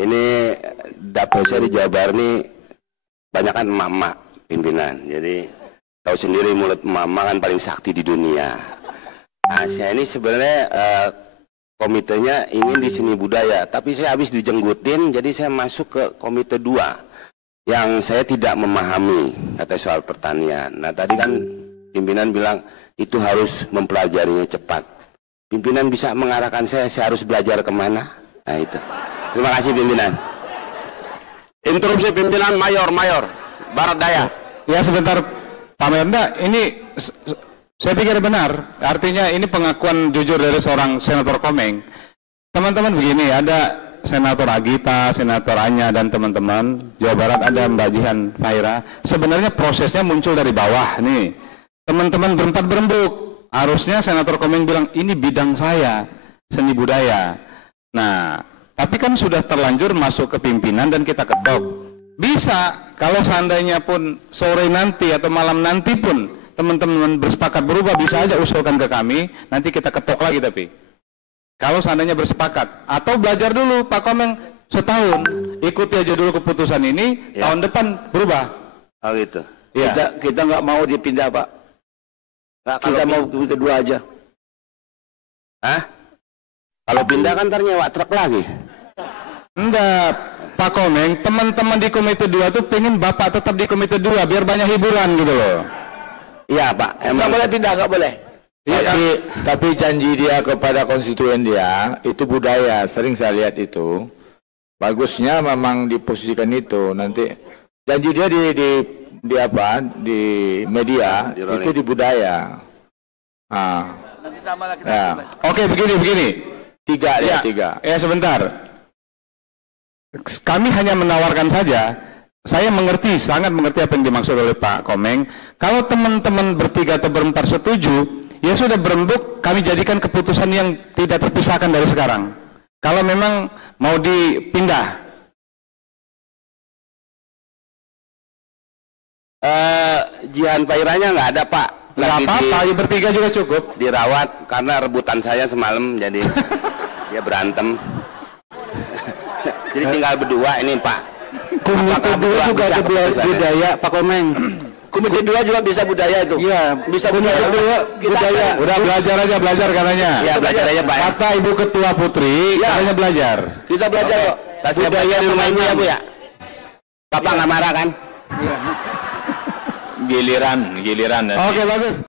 Ini dapil saya di Jawa Barat nih banyak kan emak-emak pimpinan. Jadi tahu sendiri mulut emak-emak kan paling sakti di dunia. Nah, saya ini sebenarnya komitenya ingin di seni budaya, tapi saya habis dijenggutin, jadi saya masuk ke komite 2 yang saya tidak memahami kata soal pertanian. Nah, tadi kan pimpinan bilang itu harus mempelajarinya cepat. Pimpinan bisa mengarahkan saya harus belajar kemana? Nah, itu. Terima kasih pimpinan. Interupsi pimpinan Mayor Barat Daya. Ya sebentar Pak Merda, ini saya pikir benar. Artinya ini pengakuan jujur dari seorang Senator Komeng. Teman-teman begini, ada Senator Agita, Senator Anya dan teman-teman Jawa Barat, ada Mbak Jihan Faira. Sebenarnya prosesnya muncul dari bawah nih. Teman-teman berempat berembuk. Harusnya Senator Komeng bilang ini bidang saya, seni budaya. Nah, tapi kan sudah terlanjur masuk ke pimpinan dan kita ketok. Bisa, kalau seandainya pun sore nanti atau malam nanti pun teman-teman bersepakat berubah, bisa aja usulkan ke kami, nanti kita ketok lagi. Tapi kalau seandainya bersepakat, atau belajar dulu Pak Komeng setahun, ikuti aja dulu keputusan ini, ya. Tahun depan berubah. Oh gitu. Ya. Kita nggak mau dipindah Pak. Nah, kita mau komite 2 aja. Hah? Kalau pindah kan ntar nyewa truk lagi. Enggak, Pak Komeng, teman-teman di komite 2 tuh pengen Bapak tetap di komite 2 biar banyak hiburan gitu loh. Iya Pak, Nggak boleh pindah, nggak boleh. Ya, tapi janji dia kepada konstituen dia itu budaya, sering saya lihat itu. Bagusnya memang diposisikan itu. Nanti janji dia di apa? Di media itu di budaya. Nah. Nanti sama lah kita. Ya. Oke, begini. 3 ya, 3. Ya sebentar. Kami hanya menawarkan saja. Saya mengerti, sangat mengerti apa yang dimaksud oleh Pak Komeng. Kalau teman-teman bertiga atau berempat setuju, ya sudah berembuk, kami jadikan keputusan yang tidak terpisahkan dari sekarang. Kalau memang mau dipindah. Jihan Pairanya nggak ada Pak. Nggak apa-apa, ya bertiga juga cukup. Dirawat karena rebutan saya semalam, jadi dia berantem. Jadi tinggal berdua ini Pak. Komite 2 juga ada budaya Pak Komeng. Komite 2 juga bisa budaya itu. Iya, bisa budaya. Budaya. Udah belajar katanya. Ya belajar aja Pak. Kata Ibu Ketua Putri, katanya belajar. Kita belajar kok. Budaya di rumah ibu ya Bu ya. Bapak nggak marah kan? Giliran. Oke, bagus.